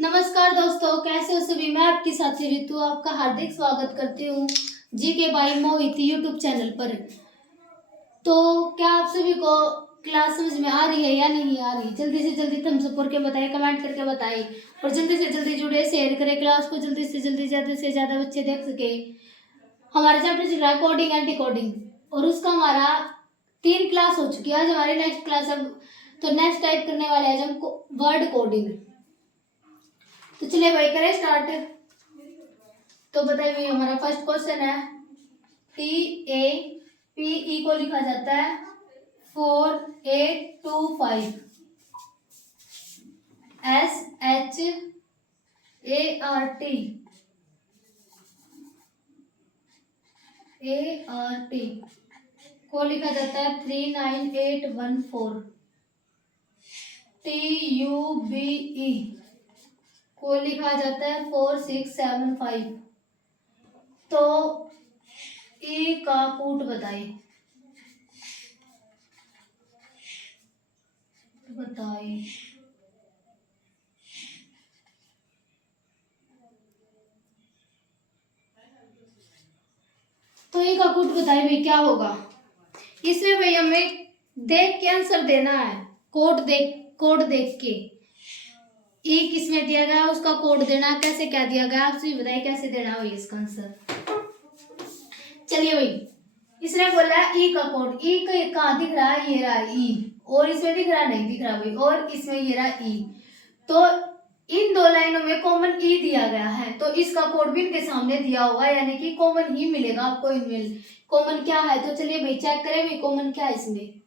नमस्कार दोस्तों, कैसे हो सभी। मैं आपकी साथी रितु आपका हार्दिक स्वागत करती हूँ जी के बाई मोहित यूट्यूब चैनल पर। तो क्या आप सभी को क्लास समझ में आ रही है या नहीं आ रही? जल्दी से जल्दी थम्स अप करके बताइए, कमेंट करके बताइए और जल्दी से जल्दी जुड़े, शेयर करें क्लास को, जल्दी से जल्दी ज़्यादा से ज़्यादा बच्चे देख सके। हमारा चैप्टर चल रहा है कोडिंग एंड डिकोडिंग और उसका हमारा 3 क्लास हो चुकी है। आज हमारी नेक्स्ट क्लास है, तो नेक्स्ट टाइप करने वाले हैं हम वर्ड कोडिंग। तो चलिए भाई करें स्टार्ट। तो बताइए भाई, हमारा फर्स्ट क्वेश्चन है TAPE को लिखा जाता है 4825 SHART को लिखा जाता है 39814 TUBE को लिखा जाता है 4675। तो ई का कूट बताइए। तो ई का कूट बताइए भाई क्या होगा। इसमें भाई हमें देख के आंसर देना है, कोड देख के। ई किसमें दिया गया उसका कोड देना, कैसे क्या दिया गया आप सभी बताइए कैसे देना भाई इसका आंसर। चलिए भाई, इसने बोला ई का कोड, ई का कहाँ दिख रहा है, ये रहा ई, और इसमें दिख रहा नहीं दिख रहा भाई, और इसमें ये रहा ई। तो इन दो लाइनों में कॉमन ई दिया गया है, तो इसका कोड भी इनके सामने दिया होगा, यानी कि कॉमन ही मिलेगा आपको इनमें। कॉमन क्या है तो चलिए भाई चेक करें भाई कॉमन क्या है इसमें।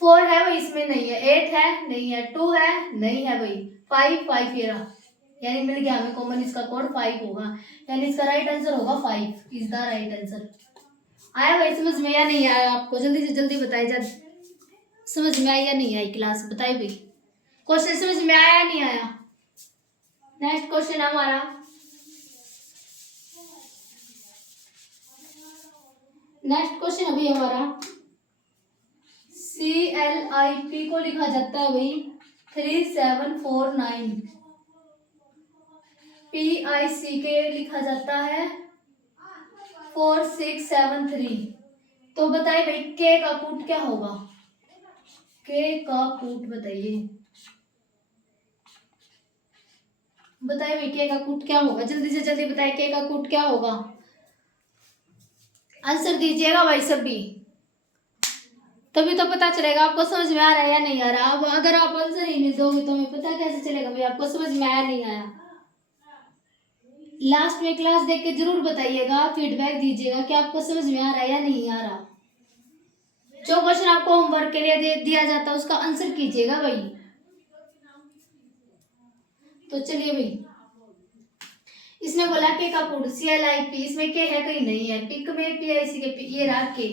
4 है भाई, इसमें नहीं है। 8 है नहीं है। 2 है नहीं है भाई। 5 ये रहा, यानी मिल गया हमें कॉमन, इसका कोड 5 होगा, यानी इसका राइट आंसर होगा 5 इज द राइट आंसर। आया भाई समझ में या नहीं आया आपको? जल्दी से जल्दी बताइए, जब समझ में आई या नहीं आई क्लास बताइए भाई। क्वेश्चन समझ में आया या नहीं आया? नेक्स्ट क्वेश्चन हमारा अभी हमारा CLIP को लिखा जाता है भाई 3749। PIC के लिखा जाता है 4673। तो बताइए भाई के का कूट क्या होगा? के का कूट बताइए भाई, के का कूट क्या होगा? जल्दी से जल्दी बताइए के का कूट क्या होगा। आंसर दीजिएगा भाई सभी, तभी तो पता चलेगा आपको समझ में आ रहा है या नहीं आ रहा। अब अगर आप आंसर ही नहीं दोगे तो हमें पता कैसे चलेगा भाई आपको समझ में आया नहीं आया। लास्ट में क्लास देख के जरूर बताइएगा, फीडबैक दीजिएगा कि आपको समझ में आ रहा है या नहीं आ रहा। जो क्वेश्चन आपको होमवर्क के लिए दिया जाता है उसका आंसर कीजिएगा भाई। तो चलिए भाई, इसने बोला के का कोड CLIP, इसमें के है कहीं नहीं है, पिक में PIC के ये रहा के,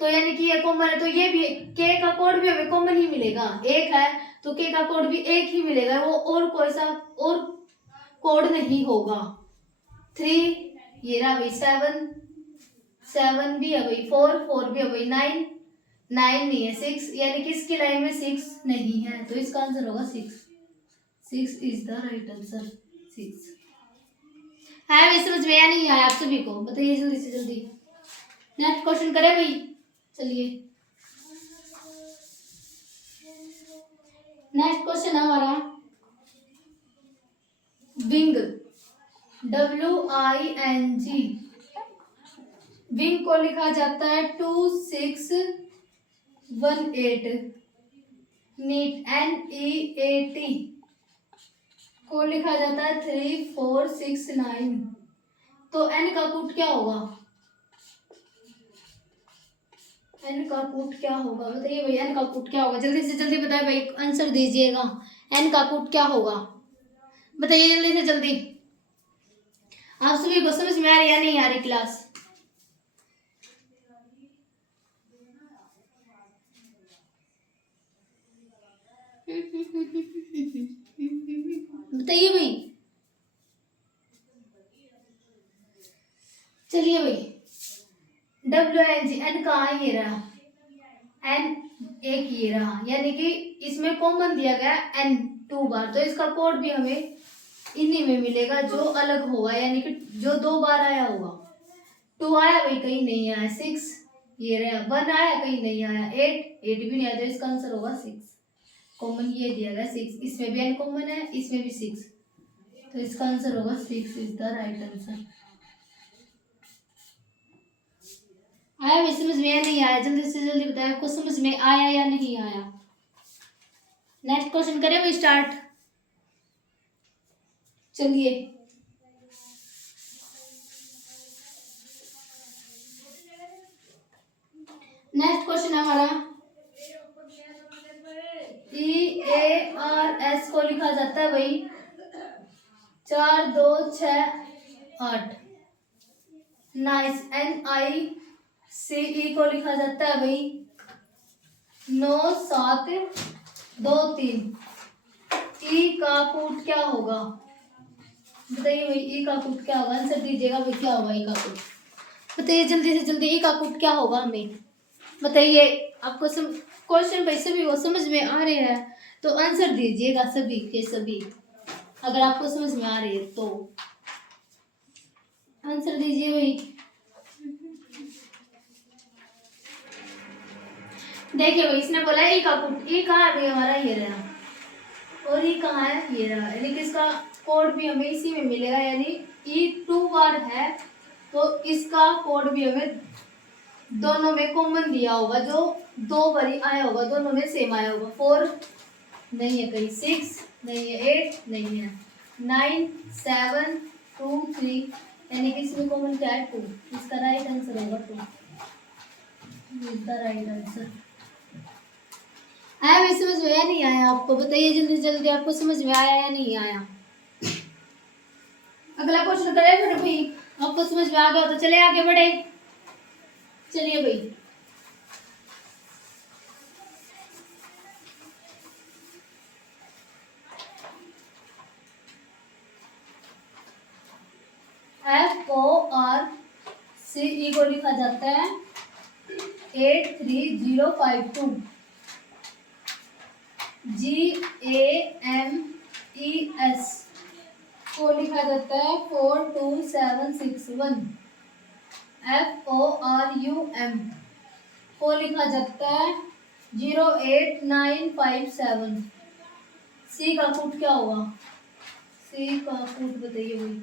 तो यानी कि ये कॉमन है, तो ये भी के का कोड भी हमें कॉमन ही मिलेगा। एक है तो के का कोड भी एक ही मिलेगा, वो और कोई सा और कोड नहीं होगा। 3 ये रहा भाई, 7 भी है भाई, 4 भी है भाई, 9 नहीं है, 6 यानी कि इसकी लाइन में 6 नहीं है, तो इसका आंसर होगा 6 इज द राइट आंसर। 6 है भाई, समझ में या नहीं आया आप सभी को बताइए जल्दी से जल्दी। नेक्स्ट क्वेश्चन करें भाई, चलिए नेक्स्ट क्वेश्चन हमारा विंग, WING। विंग को लिखा जाता है 2618। नीट NEAT को लिखा जाता है 3469। तो एन का कूट क्या होगा? एन का कूट क्या होगा बताइए भाई, एन का कूट क्या होगा? जल्दी से जल्दी बताइए भाई, आंसर दीजिएगा। एन का कूट क्या होगा बताइए जल्दी से जल्दी। आप सभी को समझ में आ रही या नहीं आ रही क्लास? बताइए भाई। चलिए भाई, WING एन कहाँ ये रहा, एन एक ये रहा, यानी कि इसमें कॉमन दिया गया N 2 बार, तो इसका कोड भी हमें इन्हीं में मिलेगा जो अलग होगा, यानी कि जो 2 बार आया होगा। 2 आया भाई, कहीं नहीं आया। 6 ये रहा। 1 आया, कहीं नहीं आया। 8 भी नहीं आया, तो इसका आंसर होगा 6। कॉमन ये दिया गया 6, इसमें भी n कॉमन है, इसमें भी 6, तो इसका आंसर होगा 6 इज द राइट आंसर। आया भाई समझ में या नहीं आया? जल्दी से जल्दी बताया, आपको समझ में आया या नहीं आया? नेक्स्ट क्वेश्चन करें भाई स्टार्ट। चलिए नेक्स्ट क्वेश्चन है हमारा, EARS को लिखा जाता है भाई 4 2 6 8। नाइस। NICE को लिखा जाता है भाई 9 7 2 3। ई का कूट क्या होगा? बताइए भाई, ई का कूट क्या होगा? आंसर दीजिएगा भाई, क्या होगा ई का कूट? बताइए जल्दी से जल्दी, ई का कूट क्या होगा हमें बताइए। आपको क्वेश्चन भाई सभी वो समझ में आ रहे हैं तो आंसर दीजिएगा, सभी के सभी। अगर आपको समझ में आ रही है तो आंसर दीजिए भाई। देखिए भाई, इसने बोला ई का कूट। ई कहाँ है भाई हमारा? ये रहा। और ई कहाँ है? ये रहा। यानी कि इसका कोड भी हमें इसी में मिलेगा, यानी ई 2 बार है तो इसका कोड भी हमें दोनों में कॉमन दिया होगा, जो 2 बारी आया होगा, दोनों में सेम आया होगा। 4 नहीं है, कहीं 6 नहीं है, 8 नहीं है, 9 7 2 3, यानी कि इसमें कॉमन क्या है? 2। इसका राइट आंसर होगा 2। इसका राइट आंसर आया भाई समझ में या नहीं आया? आपको बताइए जल्दी जल्दी, आपको समझ में आया या नहीं आया? अगला क्वेश्चन करें फिर भाई। आपको समझ में आ गया तो चले आगे बढ़े। चलिए भाई, FORCE को लिखा जाता है 83052। GAMES को लिखा जाता है 42761। FORUM को लिखा जाता है 08957। C का कूट क्या होगा? C का कूट बताइए भाई,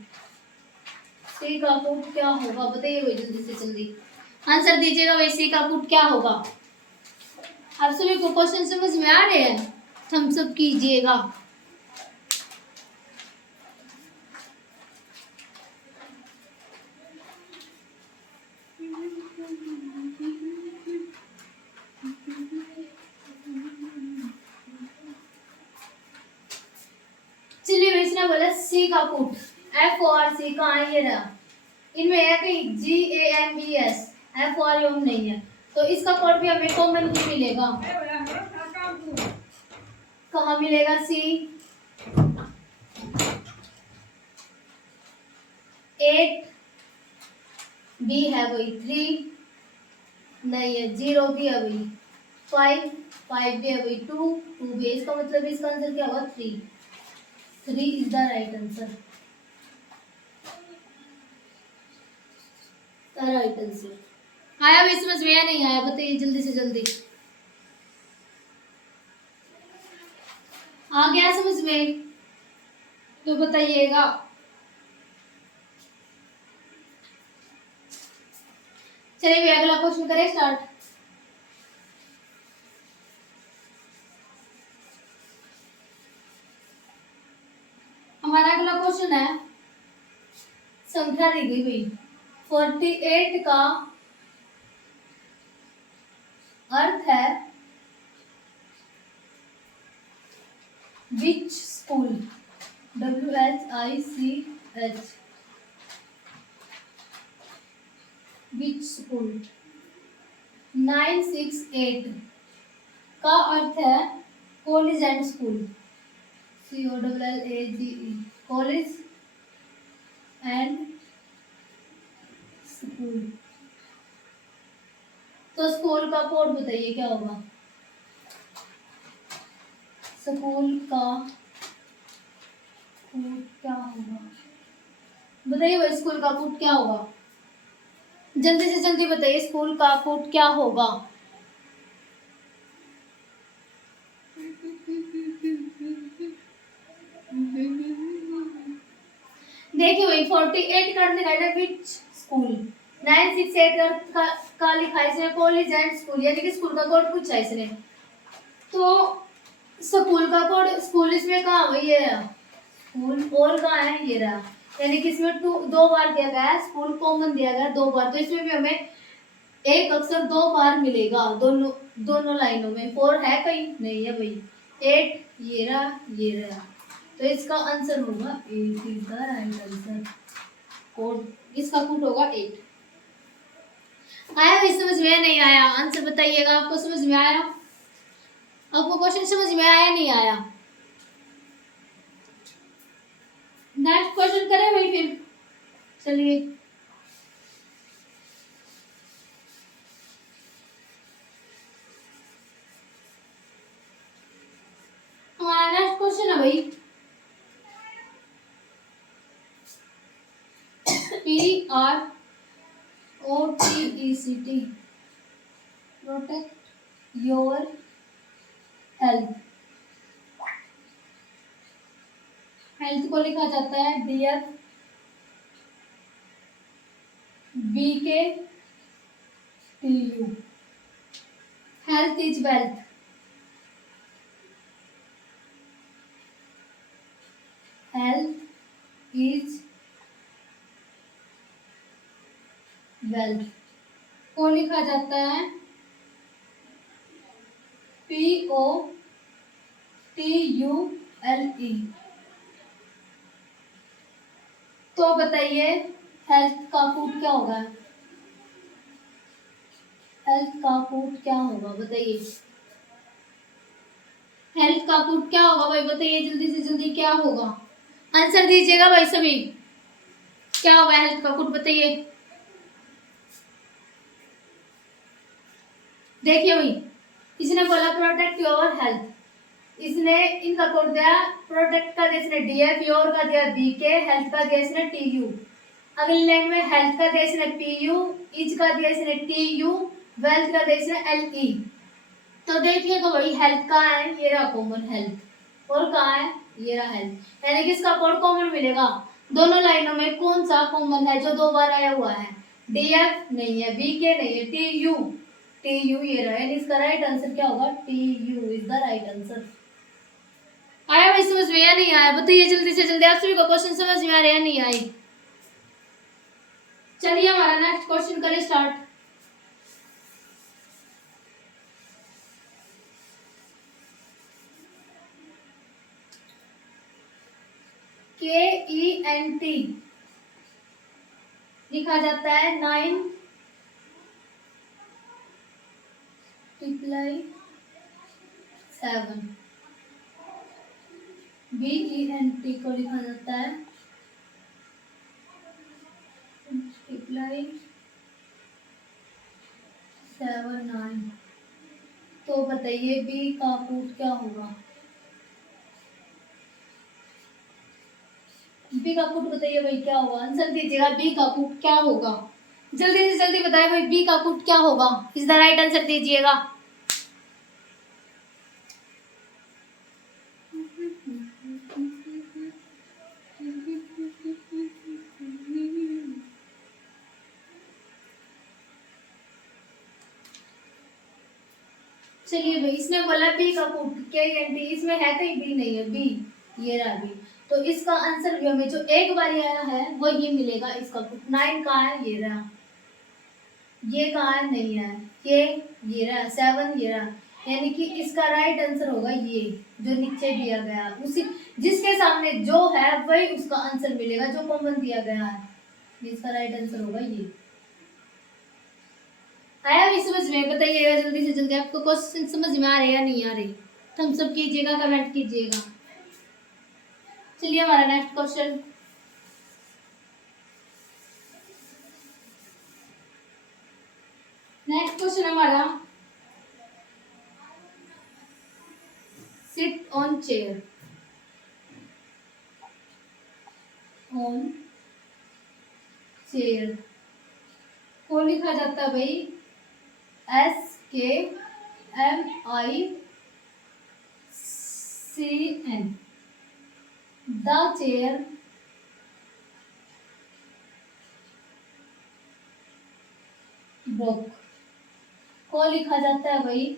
C का कूट क्या होगा? बताइए भाई जल्दी से जल्दी आंसर दीजिएगा भाई। C का कूट क्या होगा? आप सभी को क्वेश्चन समझ में आ रहे हैं? थम्स अप कीजिएगा। चलिए इसने बोला C का कूट। FORC कहाँ है? ये रहा। इनमें है कहीं GAMES, FORUM नहीं है, तो इसका कोड भी हमें कॉमन ही मिलेगा। कहाँ मिलेगा? C 8 B है भाई, 3 नहीं है, 0 भी है भाई, 5 भी है भाई, 2 भी है। इसका मतलब इसका आंसर क्या होगा? 3 is the right answer. Right answer आया भाई समझ में या नहीं आया? बताइए जल्दी से जल्दी। आ गया समझ में तो बताइएगा। चलिए भैया अगला क्वेश्चन करें स्टार्ट। हमारा अगला क्वेश्चन है, संख्या दी गई भाई 48 का अर्थ है which school? WHICH which school. 968 का अर्थ है college and school. COLLAGE college and school. तो स्कूल का कोड बताइए क्या होगा? स्कूल का कोड क्या बताइए भाई स्कूल का कोड क्या होगा? जल्दी से जल्दी बताइए स्कूल का कोड क्या होगा? देखिए भाई 48 करने का है विच स्कूल, 968 का लिखा है इसने कॉलेज एंड स्कूल, यानी कि स्कूल का कोड पूछा है इसने। तो स्कूल का कोड, स्कूल इसमें कहाँ हुआ ये रहा, स्कूल और कहाँ है ये रहा, यानी कि इसमें दो बार दिया गया है, स्कूल कॉमन दिया गया है दो बार, तो इसमें भी हमें एक अक्षर दो बार मिलेगा दोनों दोनों लाइनों में। 4 है कहीं नहीं है भाई, 8 ये रहा ये रहा, तो इसका आंसर होगा 8 is the right answer. Code इसका कोड होगा 8। आया भाई समझ में नहीं आया? आंसर बताइएगा, आपको समझ में आया? आपको क्वेश्चन समझ में आया नहीं आया? नेक्स्ट क्वेश्चन करें भाई फिर, चलिए। हमारा नेक्स्ट क्वेश्चन है भाई PROTECT, protect your health. Health को लिखा जाता है DF BKTU। Health is wealth, health is wealth को लिखा जाता है POTULE। तो बताइए हेल्थ का फूड क्या होगा? हेल्थ का फूड क्या होगा बताइए? हेल्थ का फूड क्या होगा भाई बताइए, जल्दी से जल्दी क्या होगा? आंसर दीजिएगा भाई सभी, क्या होगा हेल्थ का फूड बताइए? देखिए भाई इसने बोला प्रोटेक्ट योर हेल्थ, इसने इनका कोड दिया प्रोटेक्ट का दिया इसने DF, योर का दिया BK, हेल्थ का दिया इसने TU। अगली लाइन में हेल्थ का दिया इसने PU, इज का दिया इसने TU, वेल्थ का दिया इसने LE। तो देखिएगा भाई हेल्थ कहाँ है, ये रहा कॉमन हेल्थ, और कहाँ है ये रहा हेल्थ, यानी कि इसका कोड कॉमन मिलेगा दोनों लाइनों में। कौन सा कॉमन है जो दो बार आया हुआ है? DF नहीं है, BK नहीं है, TU ये रहा, यानी इसका राइट आंसर क्या होगा? TU is the right answer. आया भाई समझ में या नहीं आया बताइए जल्दी से जल्दी, आप सभी को क्वेश्चन समझ में आ रहे या नहीं आए? चलिए हमारा नेक्स्ट क्वेश्चन करें स्टार्ट। KENT लिखा जाता है 9 × 7। BENT को लिखा जाता है × 7 9। तो बताइए बी का कोड क्या होगा? बी का कोड बताइए भाई क्या होगा? आंसर दीजिएगा, बी का कोड क्या होगा? जल्दी से जल्दी बताइए भाई बी का कोड क्या होगा? इस द राइट आंसर दीजिएगा। चलिए भाई इसने बोला बी का कोड KENT, इसमें है कहीं बी नहीं है, बी ये रहा बी, तो इसका आंसर भी हमें जो एक बार आया है वो ये मिलेगा। इसका कोड 9 कहाँ है ये रहा, ये कहाँ है नहीं है, ये रहा 7 ये रहा, यानी कि इसका राइट आंसर होगा ये जो नीचे दिया गया, उसी जिसके सामने जो है वही उसका आंसर मिलेगा जो कॉमन दिया गया है, इसका राइट आंसर होगा ये। आया भी समझ में? बताइएगा जल्दी से जल्दी, आपको क्वेश्चन समझ में आ रहे या नहीं आ रहे? थम्स अप कीजिएगा, कमेंट कीजिएगा। चलिए हमारा नेक्स्ट क्वेश्चन। नेक्स्ट क्वेश्चन हमारा sit on chair, on chair को लिखा जाता है भाई SKMICN। द चेयर ब्रोक को लिखा जाता है भाई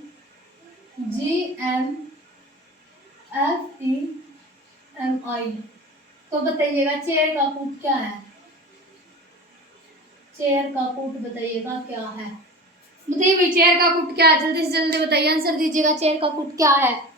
GMFEMI। तो बताइएगा चेयर का कूट क्या है? चेयर का कूट बताइएगा क्या है? बताइए भाई चेयर का कूट क्या है? जल्दी से जल्दी बताइए, आंसर दीजिएगा। चेयर का कूट क्या है?